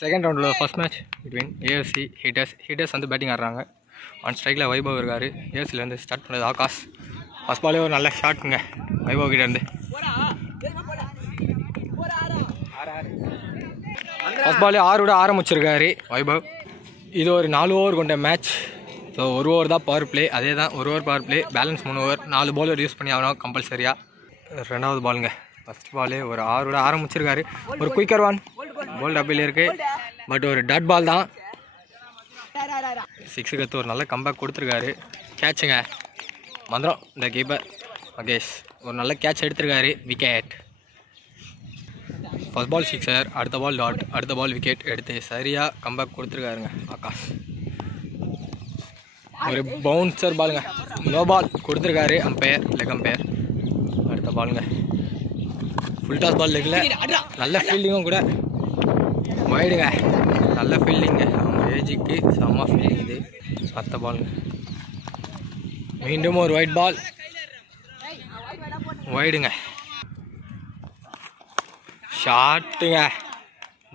Second ரவுண்டில் first match between AFC heaters வந்து batting ஆடுறாங்க. ஆன் ஸ்ட்ரைக்கில் வைபவ் இருக்கார். ஏஎஃப்சிலேருந்து ஸ்டார்ட் பண்ணது ஆகாஷ். ஃபர்ஸ்ட் பாலே ஒரு நல்ல ஷாட்டுங்க வைபவ் கிட்டேருந்து. ஃபர்ஸ்ட் பாலே 6 ஆரம்பிச்சிருக்காரு வைபவ். இது ஒரு 4 ஓவர் கொண்ட மேட்ச். ஸோ 1 ஓவர் தான் பவர் பிளே. அதே தான் 1 over power play, balance 3 over. 4 பாலர் யூஸ் பண்ணி ஆகணும் கம்பல்சரியாக. ரெண்டாவது பாலுங்க. ஃபர்ஸ்ட் பாலே ஒரு 6 ஆரம்பிச்சிருக்காரு. ஒரு குயிக்கர் ஒன் போல்ட் அப்பில் இருக்குது. பட் ஒரு டாட் பால் தான். 6 கத்து ஒரு நல்ல கம்பேக் கொடுத்துருக்காரு. கேட்சுங்க மந்திரம். இந்த கீப்பர் மகேஷ் ஒரு நல்ல கேட்ச் எடுத்திருக்காரு. விக்கெட். ஃபர்ஸ்ட் பால் 6, அடுத்த பால் டாட், அடுத்த பால் விக்கெட் எடுத்து சரியாக கம்பேக் கொடுத்துருக்காருங்க ஆகாஷ். ஒரு பவுன்சர் பாலுங்க, நோ பால் கொடுத்துருக்காரு அம்பையர், லெக் அம்பையர். அடுத்த பாலுங்க ஃபுல் டாஸ் பால் லெக்கில். நல்ல ஃபீல்டிங்கும் கூட. வைடுங்க, நல்ல ஃபீல்டிங்க. அவங்க ஏஜுக்கு செம்ம ஃபீல்டிங் இது. அடுத்த பாலுங்க மீண்டும் ஒரு ஒயிட் பால். வைடுங்க, ஷாட்டுங்க.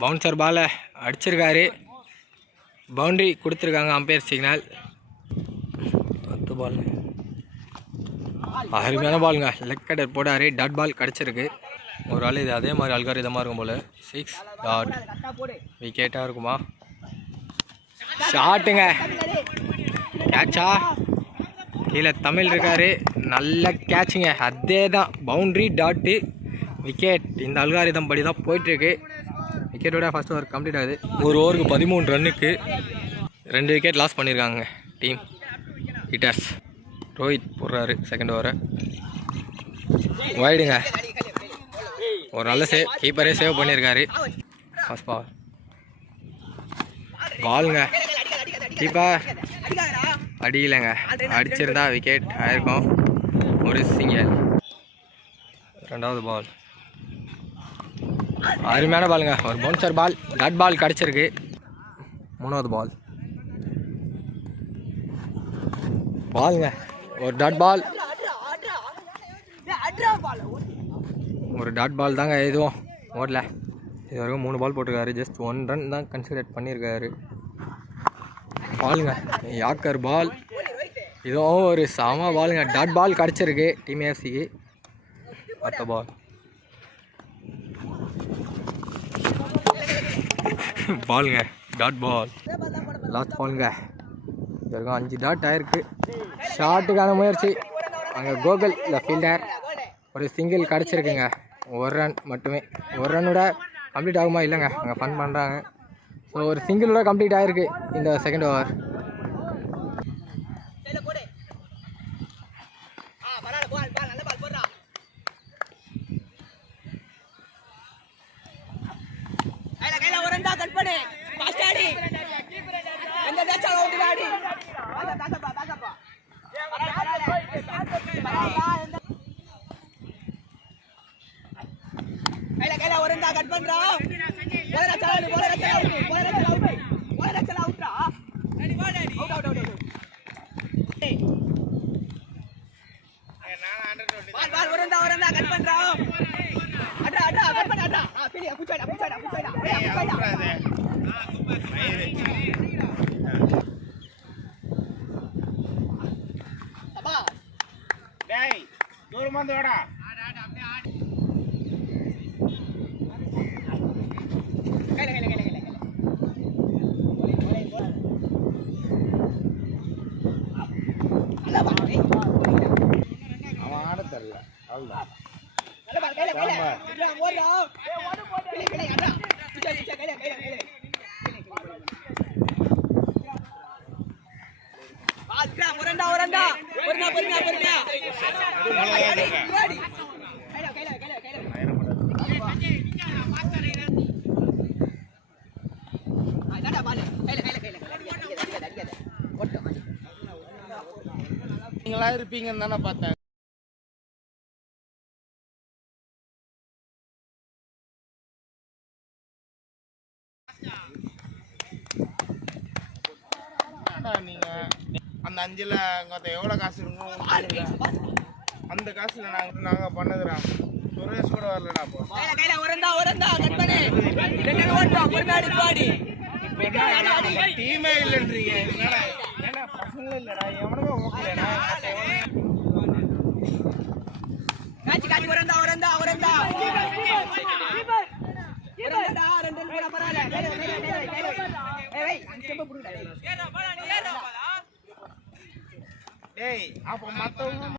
பவுன்சர் பாலை அடிச்சிருக்காரு. பவுண்ட்ரி கொடுத்துருக்காங்க அம்பையர் சிக்னல். 10 பால் அருமையான பாலுங்க. லெக் கட்டர் போடாரு. டாட் பால் கிடச்சிருக்கு. ஒரு ஆள் இது அதே மாதிரி அல்காரிதமாக இருக்கும் போல். 6 டாட் விக்கெட்டாக இருக்குமா? ஷாட்டுங்க, கேட்சா? கீழே தமிழ் இருக்காரு. நல்ல கேட்சுங்க. அதே தான் பவுண்ட்ரி டாட்டு விக்கெட். இந்த அல்காரிதம் படி தான் போயிட்டுருக்கு. விக்கெட்டோட ஃபர்ஸ்ட் ஓவர் கம்ப்ளீட் ஆகுது. ஒரு ஓவருக்கு 13 ரன்னுக்கு 2 விக்கெட் லாஸ் பண்ணியிருக்காங்க டீம் ஹீட்டர்ஸ். ரோஹித் போடுறாரு செகண்ட் ஓவரை. வைடுங்க, ஒரு நல்ல சேவ். கீப்பரே சேவ் பண்ணியிருக்காரு. ஃபர்ஸ்ட் பால் பாலுங்க. கீப்பர் அடியிலங்க, அடிச்சிருந்தா விக்கெட் ஆயிருக்கும். ஒரு சிங்கிள். ரெண்டாவது பால் அருமையான பாலுங்க. ஒரு பவுன்சர் பால், டாட் பால் கிடச்சிருக்கு. மூணாவது பால் பாலுங்க, ஒரு டாட் பால். ஒரு டாட் பால் தாங்க எதுவும் ஓடல. இது வரைக்கும் 3 பால் போட்டிருக்காரு. ஜஸ்ட் 1 ரன் தான் கன்சிடர் பண்ணியிருக்காரு. பாலுங்க யாக்கர் பால். இதுவும் ஒரு சம பாலுங்க. டாட் பால் கிடச்சிருக்கு டீம் ஏஎஃப்சிக்கு. அடுத்த பால் பாலுங்க, டாட் பால். லாஸ்ட் பாலுங்க. இது வரைக்கும் 5 டாட் ஆயிருக்கு. ஷாட்டுக்கான முயற்சி. அங்கே கோகுல் இந்த ஃபீல்டர். ஒரு சிங்கிள் கிடச்சிருக்குங்க. 1 ரன் மட்டுமே. 1 ரன்னோட கம்ப்ளீட் ஆகுமா? இல்லைங்க, அங்கே ஃபன் பண்ணுறாங்க. ஸோ ஒரு சிங்கிளோட கம்ப்ளீட் ஆகிருக்கு இந்த செகண்ட் ஓவர். நீங்களா இருப்பீங்கன்னு தானே பார்த்தேன். நீங்க அந்த 5ல் எவ்வளோ காசு இருக்கும்? அந்த காசுல நாங்கள் பண்ணதுறாங்க. சுரேஷ் கூட வரலடா போ. கையில ஒரந்தா கட் பண்ணி ரெண்டு ஓட்டம் முன்னாடி பாடி டீமே இல்லன்றீங்க. என்னடா ஏன்னா பசங்க இல்லடா, எவனுமே ஓகேடா. காச்சி ஒரந்தா ஒரந்தா ரெண்டு போடா பரவாயில்ல. ஏய் அங்க புடுடா. டேய் அப்ப மத்தவங்க